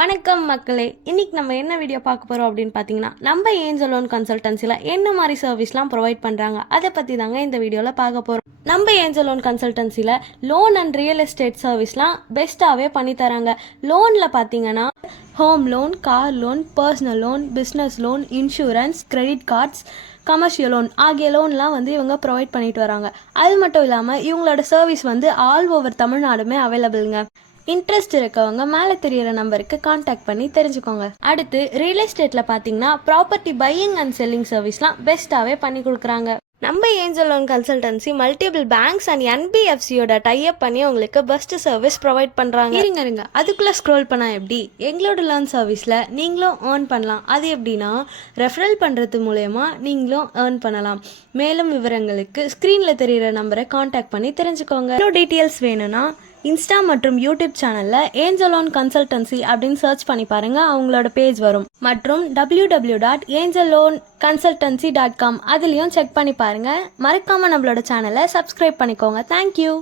வணக்கம் மக்களே, இன்னைக்கு நம்ம என்ன வீடியோ பார்க்க போகிறோம் அப்படின்னு பார்த்தீங்கன்னா, நம்ம ஏஞ்சல் லோன் கன்சல்டன்சியில் என்ன மாதிரி சர்வீஸ்லாம் ப்ரொவைட் பண்ணுறாங்க அதை பற்றி தாங்க இந்த வீடியோவில் பார்க்க போகிறோம். நம்ம ஏஞ்சல் லோன் கன்சல்டன்சியில் லோன் அண்ட் ரியல் எஸ்டேட் சர்வீஸ்லாம் பெஸ்ட்டாகவே பண்ணித்தராங்க. லோனில் பார்த்தீங்கன்னா home loan, car loan, personal loan, business loan, insurance, credit cards, commercial loan ஆகிய லோன்லாம் இவங்க ப்ரொவைட் பண்ணிட்டு வராங்க. அது மட்டும் இல்லாமல் இவங்களோட சர்வீஸ் ஆல் ஓவர் தமிழ்நாடுமே அவைலபிளுங்க. இன்ட்ரெஸ்ட் இருக்கவங்க மேலே தெரியிற நம்பருக்கு காண்டாக்ட் பண்ணி தெரிஞ்சுக்கோங்க. அடுத்து ரியல் எஸ்டேட்டில் பார்த்தீங்கன்னா ப்ராப்பர்ட்டி பையிங் அண்ட் செல்லிங் சர்வீஸ்லாம் பெஸ்ட்டாகவே பண்ணி கொடுக்குறாங்க. நம்ம Angel loan consultancy multiple banks and என்பிஎஃப்சியோட டைப் பண்ணி உங்களுக்கு பெஸ்ட் சர்வீஸ் ப்ரொவைட் பண்ணுறாங்க. இருங்க அதுக்குள்ளே ஸ்க்ரோல் பண்ணால் எப்படி எங்களோட லோன் சர்வீஸில் நீங்களும் ஏர்ன் பண்ணலாம். அது எப்படின்னா, ரெஃபரல் பண்ணுறது மூலயமா நீங்களும் ஏர்ன் பண்ணலாம். மேலும் விவரங்களுக்கு ஸ்க்ரீனில் தெரிகிற நம்பரை காண்டாக்ட் பண்ணி தெரிஞ்சுக்கோங்க. இன்னும் டீட்டெயில்ஸ் வேணும்னா இன்ஸ்டா மற்றும் யூடியூப் சேனலில் ஏஞ்சல் லோன் கன்சல்டன்சி அப்படின்னு சர்ச் பண்ணி பாருங்கள், அவங்களோட பேஜ் வரும். மற்றும் www.angellloanconsultancy.com அதுலேயும் செக் பண்ணி பாருங்கள். மறக்காமல் நம்மளோட சேனலை சப்ஸ்கிரைப் பண்ணிக்கோங்க. தேங்க்யூ.